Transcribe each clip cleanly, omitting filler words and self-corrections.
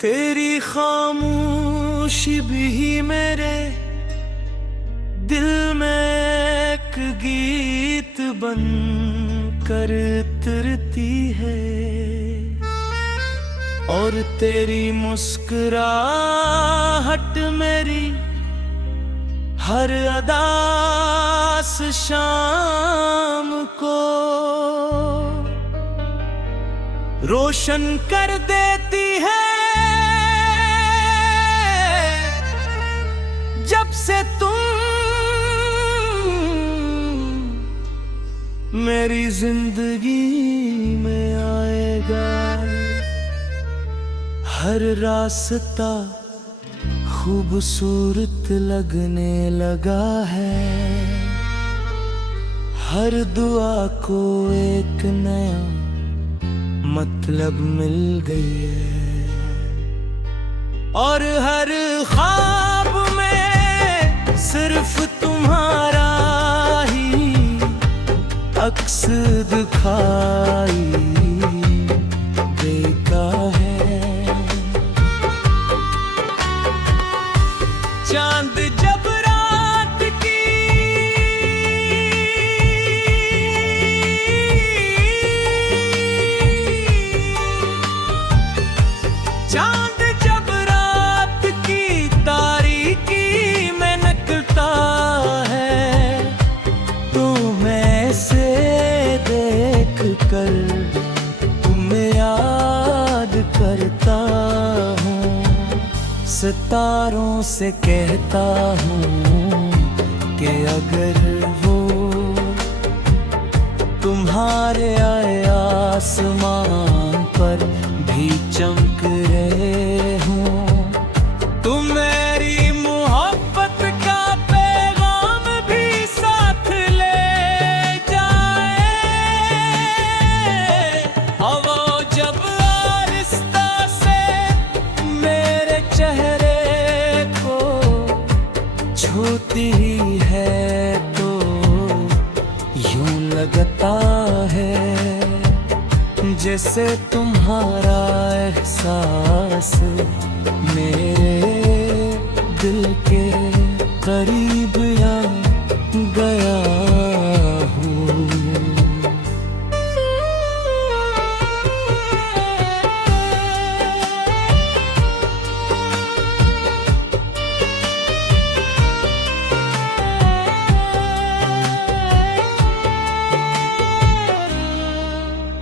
तेरी खामोशी भी मेरे दिल में एक गीत बन कर उतरती है, और तेरी मुस्कुराहट मेरी हर अदास शाम को रोशन कर देती है। जब से तुम मेरी जिंदगी में आएगा, हर रास्ता खूबसूरत लगने लगा है, हर दुआ को एक नया मतलब मिल गई है, और हर ख्वाब में सिर्फ तुम्हारा ही अक्स दिखाई देता है। चांद जब रात की चांद जब रात की तारीकी में निकलता है, तो मैं से देख कर तुम्हें याद करता हूँ, सितारों से कहता हूँ कि अगर वो तुम्हारे आए आसमान पर भी चमक रहे हों, तो मेरी मोहब्बत का पैगाम भी साथ ले जाए। हवा जब आहिस्ता से मेरे चेहरे को छूती है, तो यूं लगता है जैसे तुम्हारा एहसास मेरे दिल के करीब आ गया हूँ।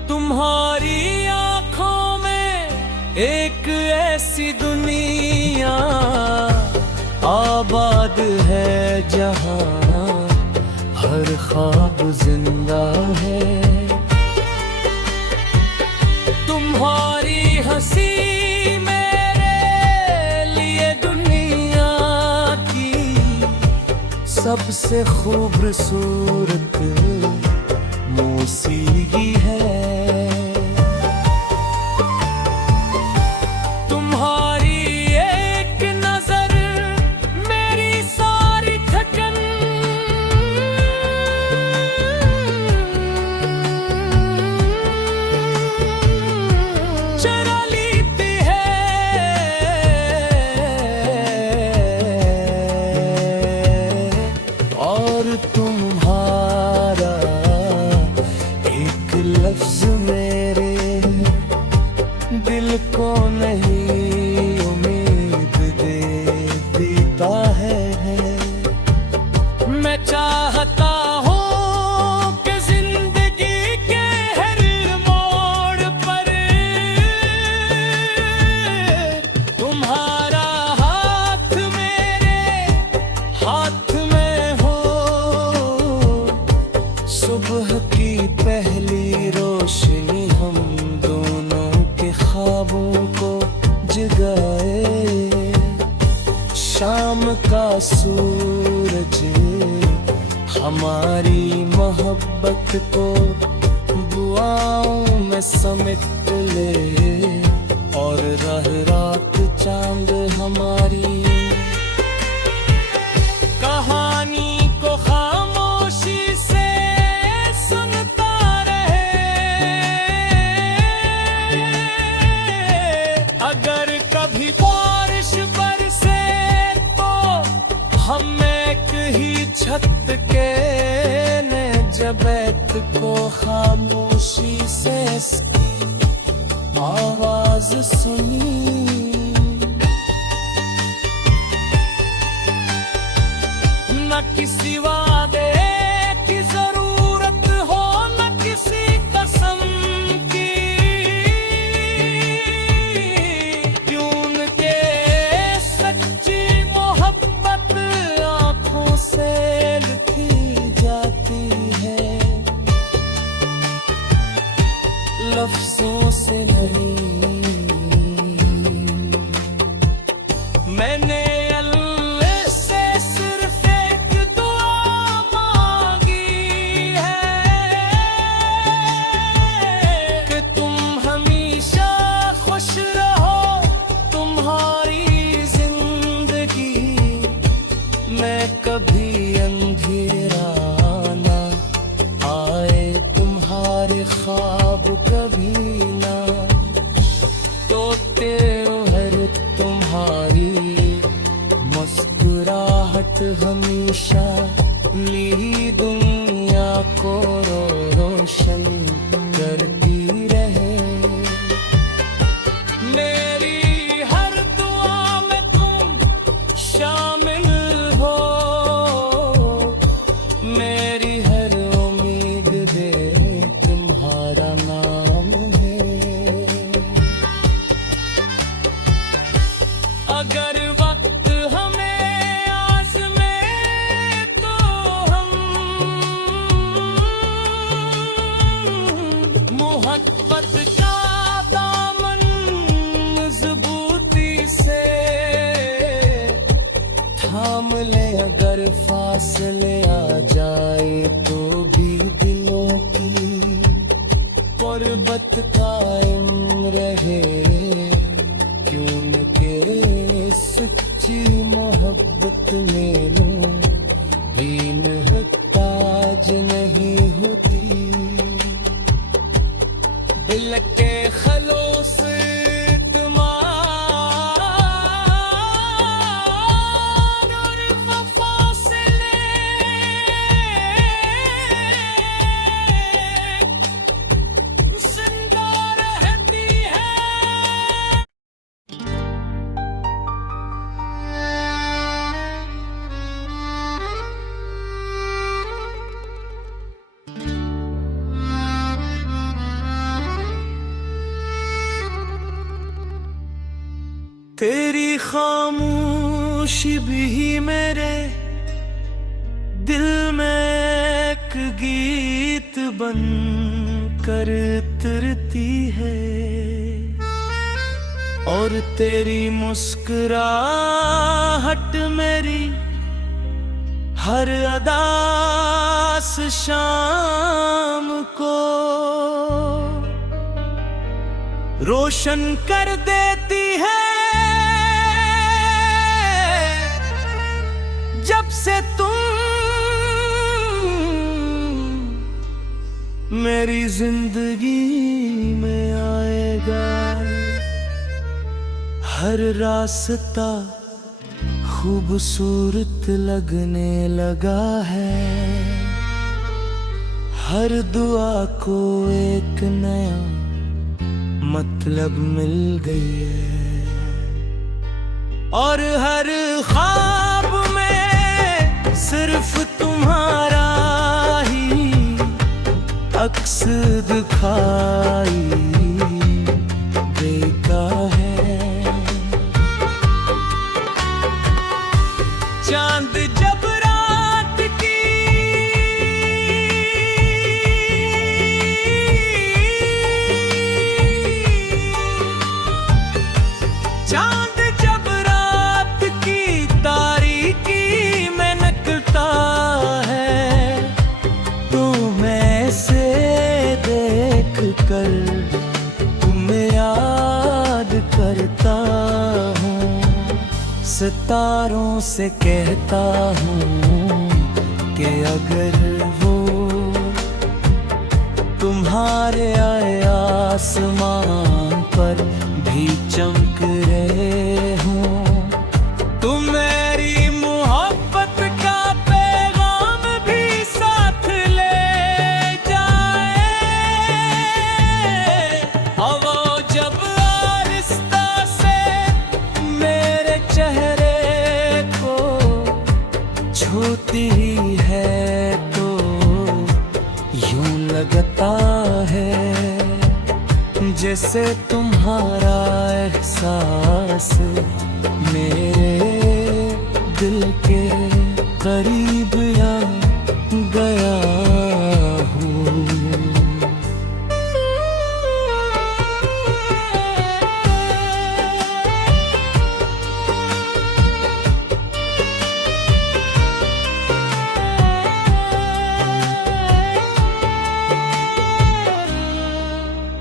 तुम्हारी आँखों में एक ऐसी दुनिया आबाद है, जहाँ हर ख्वाब जिंदा है। तुम्हारी हंसी मेरे लिए दुनिया की सबसे खूबसूरत मौसीकी है। तुम्हारी एक नजर मेरी सारी थकन चुरा लेती है, और तुम्हारा एक लफ्ज मेरे दिल को नहीं उम्मीद दे देता है। मैं चाहता हूँ कि जिंदगी के हर मोड़ पर तुम्हारा हाथ मेरे हाथ में हो, सुबह की पहली रोशनी हम दोनों के ख्वाबों को जगाए, शाम का सूरज हमारी मोहब्बत को दुआओं में समेट ले, और रह रात चांद हमारी कहानी को खामोशी से सुनता रहे। अगर कभी बैत को खामोशी से इसकी आवाज सुनी। न किसी वादे की जरूरत हो, न किसी कसम की, क्यों के सच्ची मोहब्बत आंखों से लिखी जाती है, लफ्जों से नहीं। मैंने अल्लाह से सिर्फ एक दुआ मांगी है कि तुम हमेशा खुश रहो, तुम्हारी जिंदगी में कभी अंधेरा ना आए, तुम्हारे ख्वाब कभी ना टूटे, हर तुम्हारी मुस्कुराहट हमेशा मेरी दुनिया को रोशन करती रहे। मेरी हर दुआ में तुम शामिल हो, मेरी हर उम्मीद दे तुम्हारा नाम है। अगर वक्त हमें आज़मे तो हम मोहब्बत का दामन मजबूती से थाम ले। अगर फासले आ जाए तो भी दिलों की गुर्बत कायम रहे, क्यों के सच्ची मोहब्बत में लो भी मोहताज नहीं होती। दिल के खलोस और वफा से जिंदा रहती है। तेरी खामोशी भी मेरे दिल में एक गीत बन कर उतरती है, और तेरी मुस्कुराहट मेरी हर अदास शाम को रोशन कर देती है। जब से तुम मेरी जिंदगी में आएगा, हर रास्ता खूबसूरत लगने लगा है, हर दुआ को एक नया मतलब मिल गई है, और हर ख्वाब में सिर्फ तुम्हारा ही अक्स दिखाई देता है। चांद जब रात की तारीकी में निकलता है, तो मैं से देख कर तुम्हें याद करता हूँ, सितारों से कहता हूँ कि अगर वो तुम्हारे आए आसमान पर भी चमक रहे हों, तुम मेरी मोहब्बत का पैगाम भी साथ ले कैसे तुम्हारा एहसास मेरे दिल के करीब आ गया हूँ।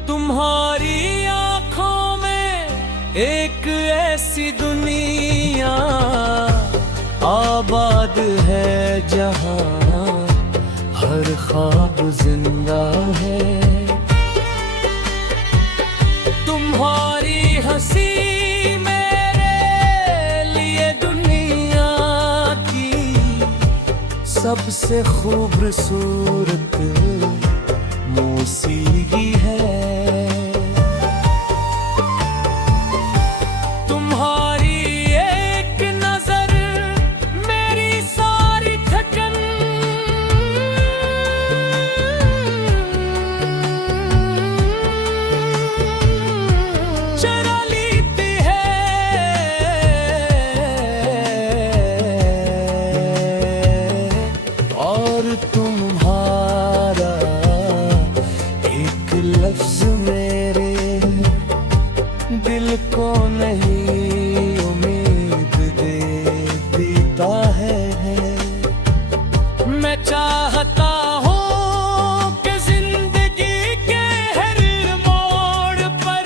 तुम्हारी आँखों में एक ऐसी दुनिया आबाद है जहाँ हर ख्वाब जिंदा है। तुम्हारी हंसी मेरे लिए दुनिया की सबसे खूबसूरत मौसीकी है। तुम्हारा एक लफ्ज मेरे दिल को नहीं उम्मीद दे देता है। मैं चाहता हूँ कि जिंदगी के हर मोड़ पर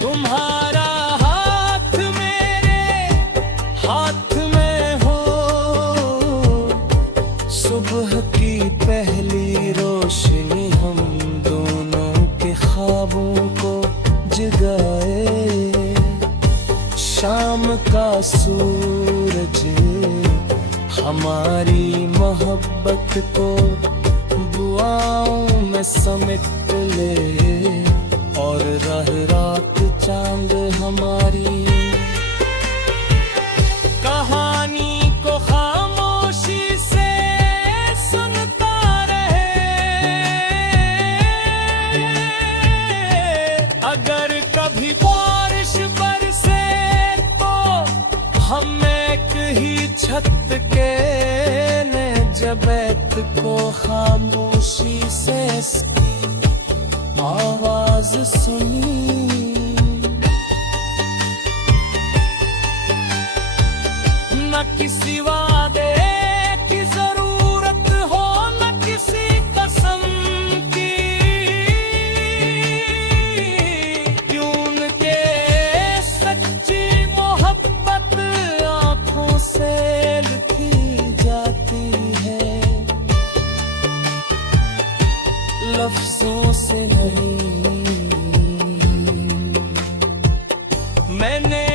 तुम्हारा हाथ मेरे हाथ में हो। सुबह की पहली रोशनी हम दोनों के ख्वाबों को जगाए। शाम का सूरज हमारी मोहब्बत को दुआओं में समेट ले और रह रात चांद हमारी कहानी को खामोशी से सुनता रहे। अगर कभी बारिश बरसे तो हम एक ही छत के ने जबैत को खामोशी से आवाज सुनी। न किसी वादे की जरूरत हो न किसी कसम की। क्यों के सच्ची मोहब्बत आंखों से लिखी जाती है, लफ्जों से नहीं। मैंने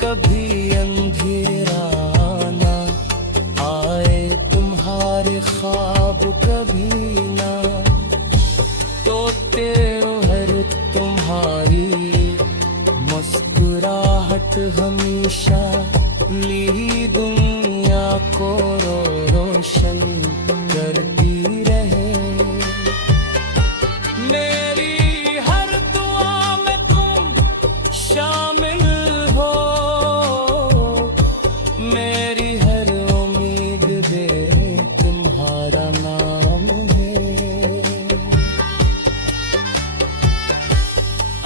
कभी अंधेरा ना आए तुम्हारे ख्वाब कभी ना टूटे हर तुम्हारी मुस्कुराहट हमेशा ली दुनिया को रोशन करती रहे। मेरी हर दुआ में तुम शामिल हो, मेरी हर उम्मीद दे तुम्हारा नाम है।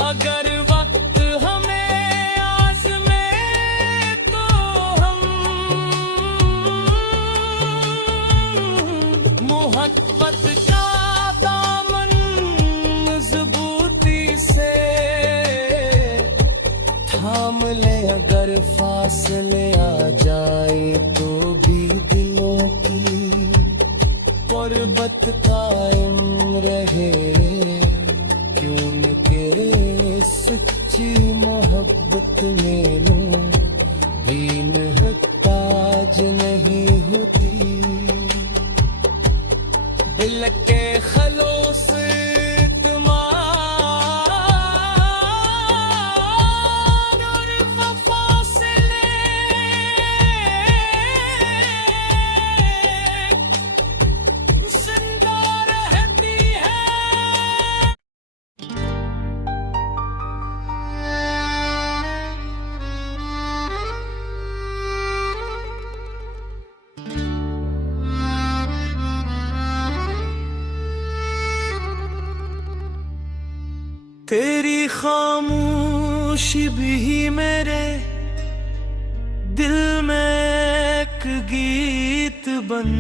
अगर वक्त हमें आज़मे तो हम मोहब्बत का दामन मजबूती से थाम ले। अगर फासले आ जाए तो भी दिलों की गुर्बत कायम रहे। क्यों के सच्ची मोहब्बत में दीन ताज नहीं होती। दिल के तेरी खामोशी भी मेरे दिल में एक गीत बन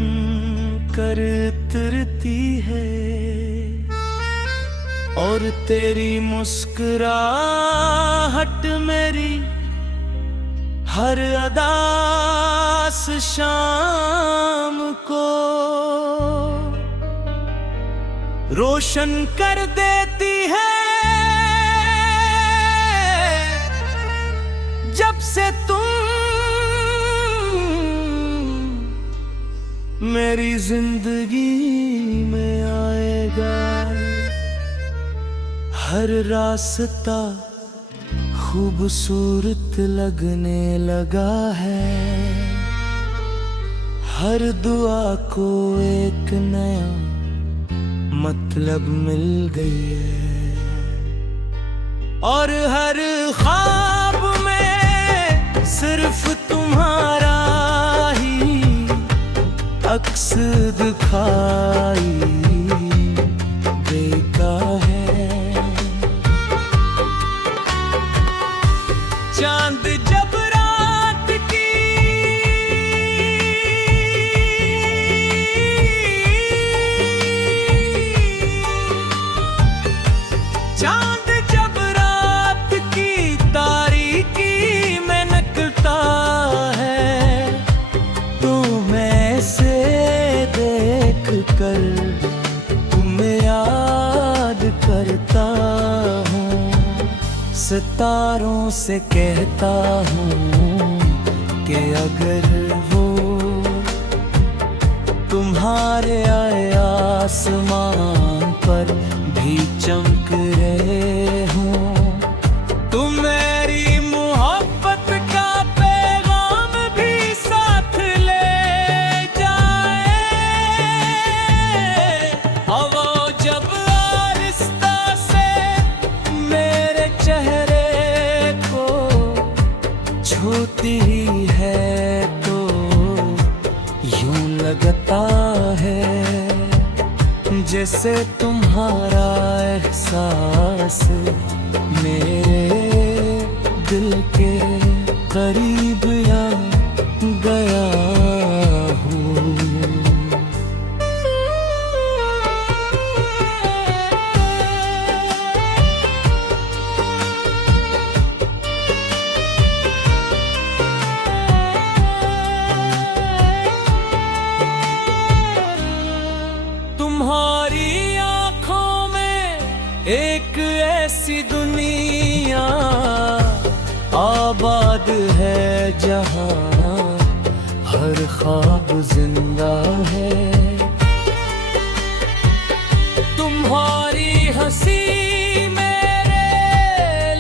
कर उतरती है, और तेरी मुस्कुराहट मेरी हर अदास शाम को रोशन कर देती है। जब से तुम मेरी जिंदगी में आएगा, हर रास्ता खूबसूरत लगने लगा है, हर दुआ को एक नया मतलब मिल गई है, और हर ख्वाब में सिर्फ तुम्हारा ही अक्स दिखाई देता है। चांद जब रात की चांद जब रात की तारीकी में निकलता है, तो मैं से देख कर तुम्हें याद करता हूँ, सितारों से कहता हूँ कि अगर वो तुम्हारे आसमान पर भी चमक रहे हों, तुम मेरी मोहब्बत का पैगाम भी साथ ले जाए। हवा जब आहिस्ता से मेरे चेहरे को छूती है, तो यूं लगता है जैसे तुम्हारा एहसास मेरे दिल के करीब आ गया हूँ। तुम्हारी आँखों में एक ऐसी दुनिया आबाद है, जहाँ हर ख्वाब जिंदा है। तुम्हारी हंसी मेरे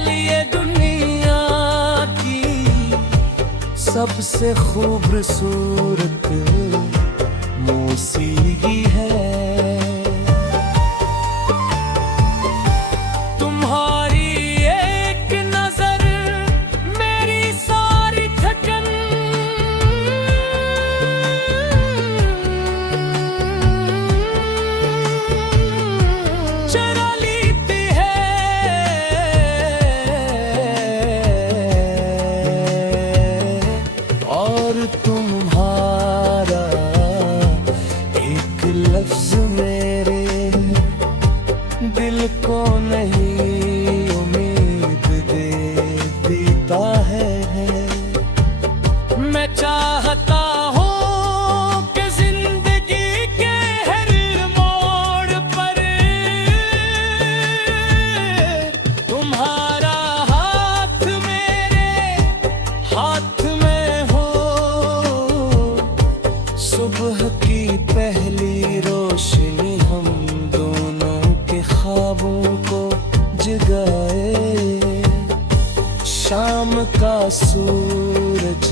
लिए दुनिया की सबसे खूबसूरत मौसीकी है। तुम्हारी एक नजर मेरी सारी थकन चुरा लेती है, और तुम्हारा एक लफ्ज मेरे दिल को नहीं उम्मीद दे देता है। मैं चाहता हूँ कि जिंदगी के हर मोड़ पर तुम्हारा हाथ मेरे हाथ में हो, सुबह की पहली रोशनी हम दोनों के ख्वाबों को जगाए, शाम का सूरज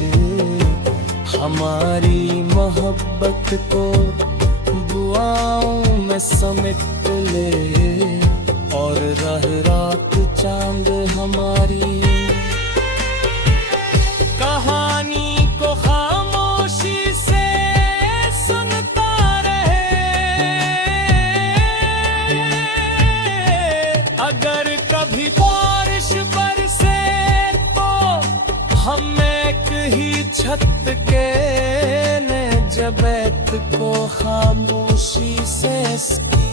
हमारी मोहब्बत को दुआओं में समेट ले, और रह रात चांद हमारी कहानी को खामोशी से सुनता रहे। अगर कभी सख्त के ने जब ऐत को खामोशी से इसकी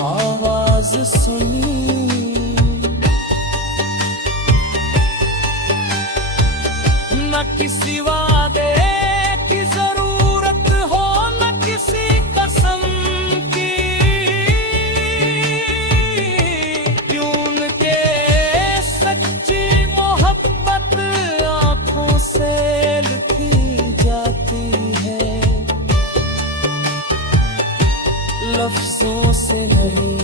आवाज सुनी, न किसी वादे की जरूरत हो न किसी कसम की, क्यों के सच्ची मोहब्बत आंखों से लिखी जाती है, लफ्जों से नहीं।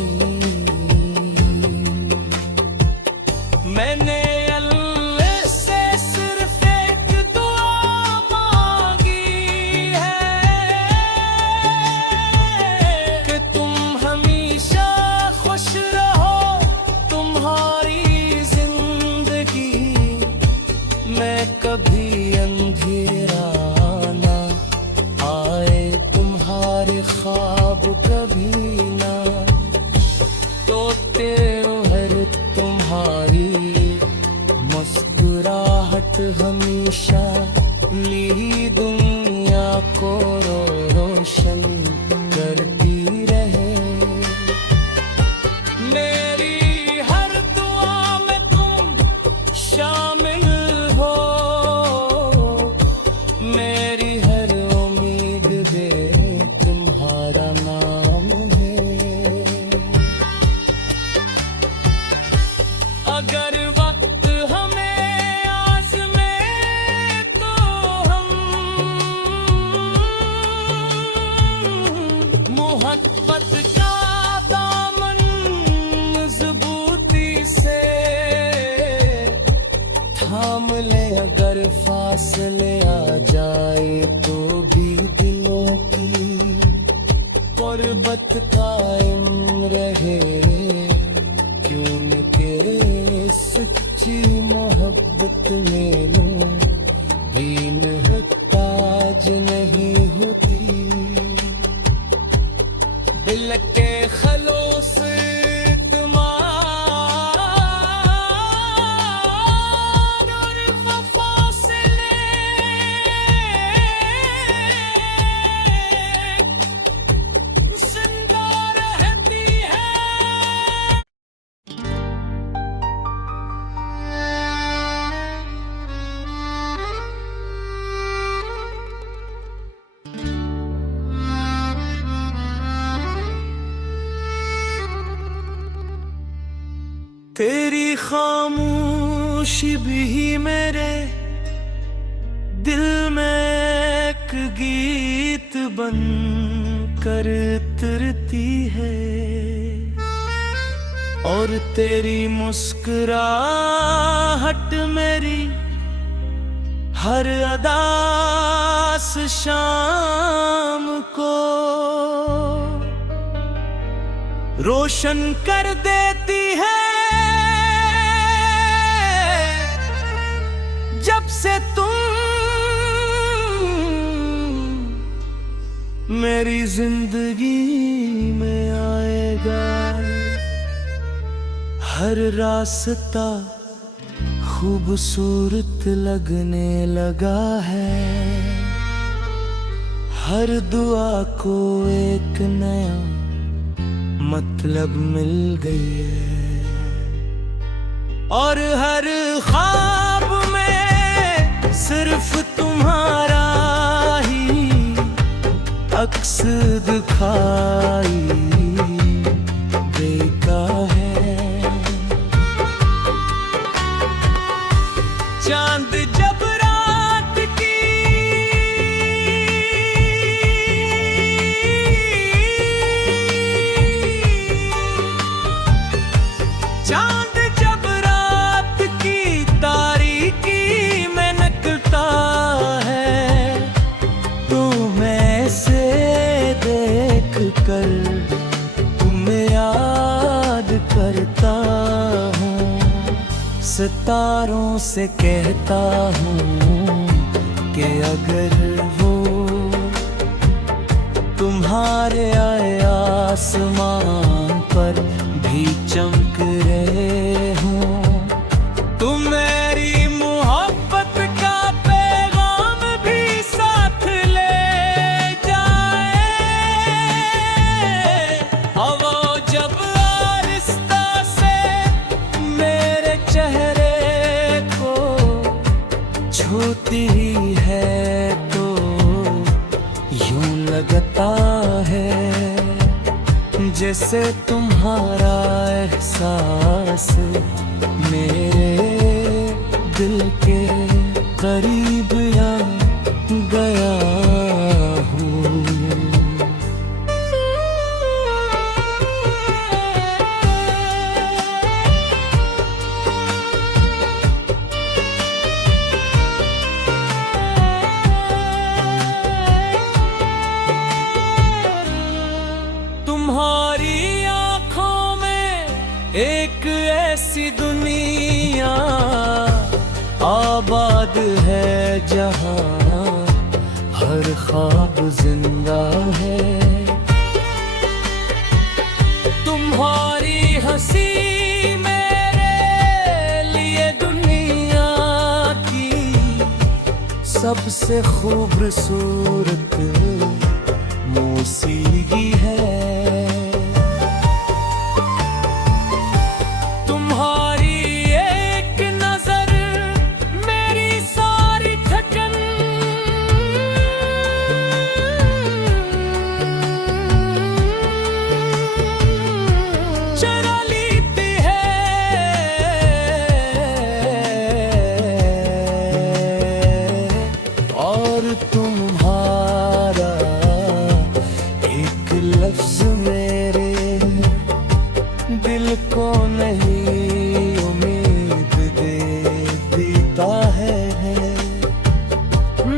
मैंने अल्लाह से सिर्फ एक दुआ मांगी है कि तुम हमेशा खुश रहो, तुम्हारी जिंदगी में कभी अंधेरा ना आए, तुम्हारे ख्वाब कभी ना टूटे, हर तुम्हारी मुस्कुराहट हमेशा ली दुनिया को रोशन करती रहे। मेरी हर दुआ में तुम शामिल हो, मेरी हर उम्मीद दे तुम्हारा नाम है। अगर वक्त हमें आज़मे तो हम मोहब्बत का दामन मजबूती से थाम ले, अगर फासले आ जाए तो भी दिलों की गुर्बत कायम रहे, क्यों के सच्ची मोहब्बत में लो हीन ताज नहीं होती, दिल के खलोस तुम्हार और वफा से ले, जिंदा रहती है। तेरी खामोशी भी मेरे दिल में एक गीत बन कर उतरती है, और तेरी मुस्कुराहट मेरी हर अदास शाम को रोशन कर देती है। जब से तुम मेरी जिंदगी में आएगा, हर रास्ता खूबसूरत लगने लगा है, हर दुआ को एक नया मतलब मिल गई है, और हर ख्वाब में सिर्फ तुम्हारा ही अक्स दिखाई देता है। चांद जब रात की चांद जब रात की तारीकी में निकलता है, तो मैं से देख कर तुम्हें याद करता हूँ, सितारों से कहता हूँ कि अगर वो तुम्हारे आए आसमान पर भी चमक रहे हों, तुम मेरी मोहब्बत का पैगाम जैसे तुम्हारा एहसास मेरे दिल के करीब आ गया हूँ। तुम्हारी आँखों में एक ऐसी दुनिया आबाद है जहाँ हर ख्वाब जिंदा है। तुम्हारी हंसी मेरे लिए दुनिया की सबसे खूबसूरत मौसीकी है। तुम्हारा एक लफ्ज मेरे दिल को नहीं उम्मीद दे देता है।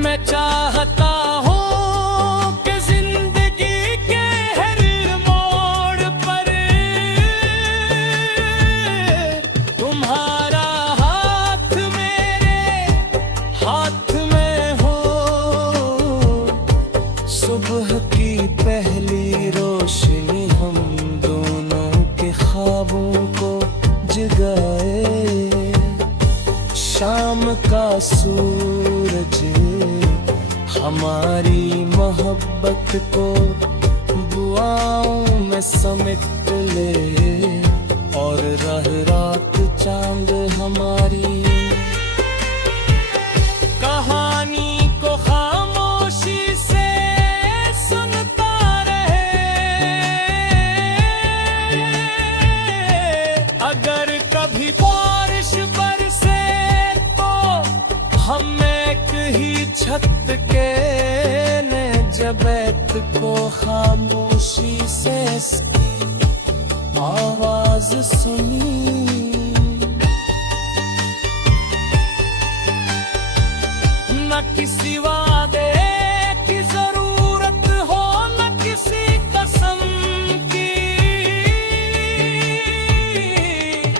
मैं चाहता हूँ कि जिंदगी के हर मोड़ पर तुम्हारा हाथ मेरे हाथ में हो। सुबह की पहली रोशनी हम दोनों के ख्वाबों को जगाए। शाम का सूरज हमारी मोहब्बत को दुआओं में समेट ले और रह रात चांद हमारी कहानी को खामोशी से सुनता रहे। अगर कभी बारिश बरसे तो हम एक ही छत के ने जबैत को खामोशी से आवाज सुनी। न किसी वादे की जरूरत हो न किसी कसम की।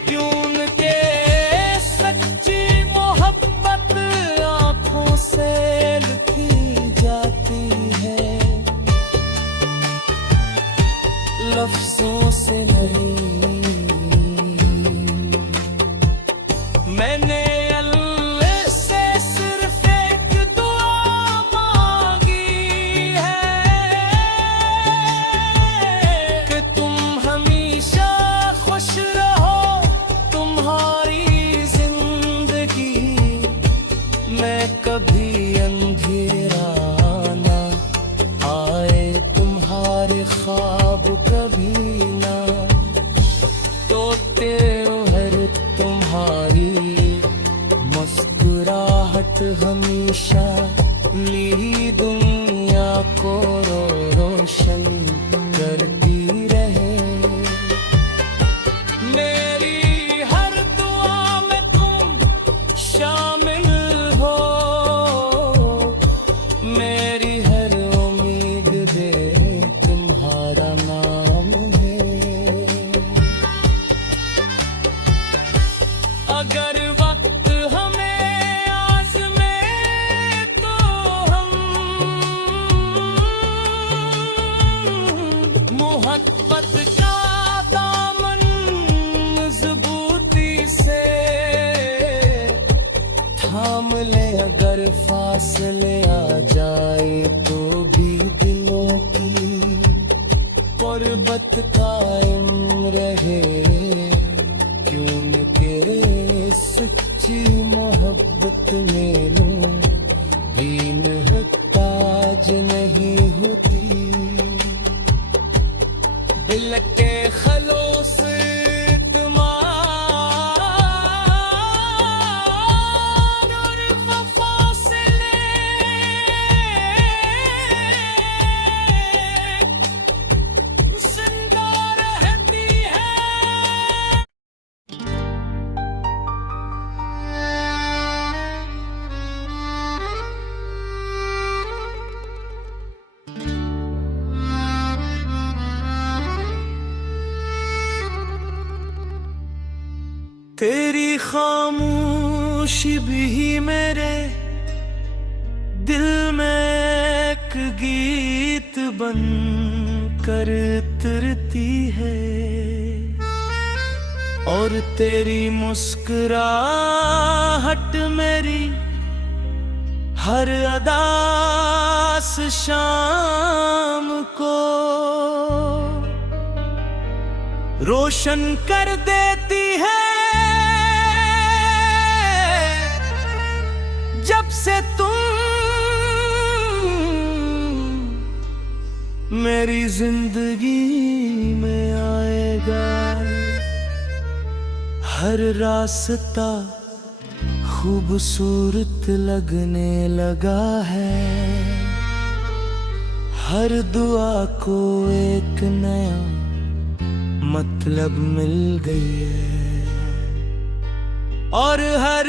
क्यों के सच्ची मोहब्बत आंखों से लिखी जाती है, लफ्जों से नहीं। मैंने कभी अंधेरा ना आए तुम्हारे ख्वाब कभी ना टूटे हर तुम्हारी मुस्कुराहट हमेशा ली दुनिया को रोशन करती रहे। मेरी हर दुआ में तुम शामिल हो, मेरी हर उम्मीद दे तुम्हारा नाम है। अगर वक्त हमें आज़मे तो हम मोहब्बत का दामन मजबूती से थाम ले। अगर फासले आ जाए तो भी दिलों की गुर्बत कायम रहे। क्यों के सच्ची मोहब्बत में लो दीन ताज नहीं होती। दिल के तेरी खामोशी भी मेरे दिल में एक गीत बन कर उतरती है, और तेरी मुस्कुराहट मेरी हर अदास शाम को रोशन कर देती है। जब से तुम मेरी जिंदगी में आएगा, हर रास्ता खूबसूरत लगने लगा है, हर दुआ को एक नया मतलब मिल गई है, और हर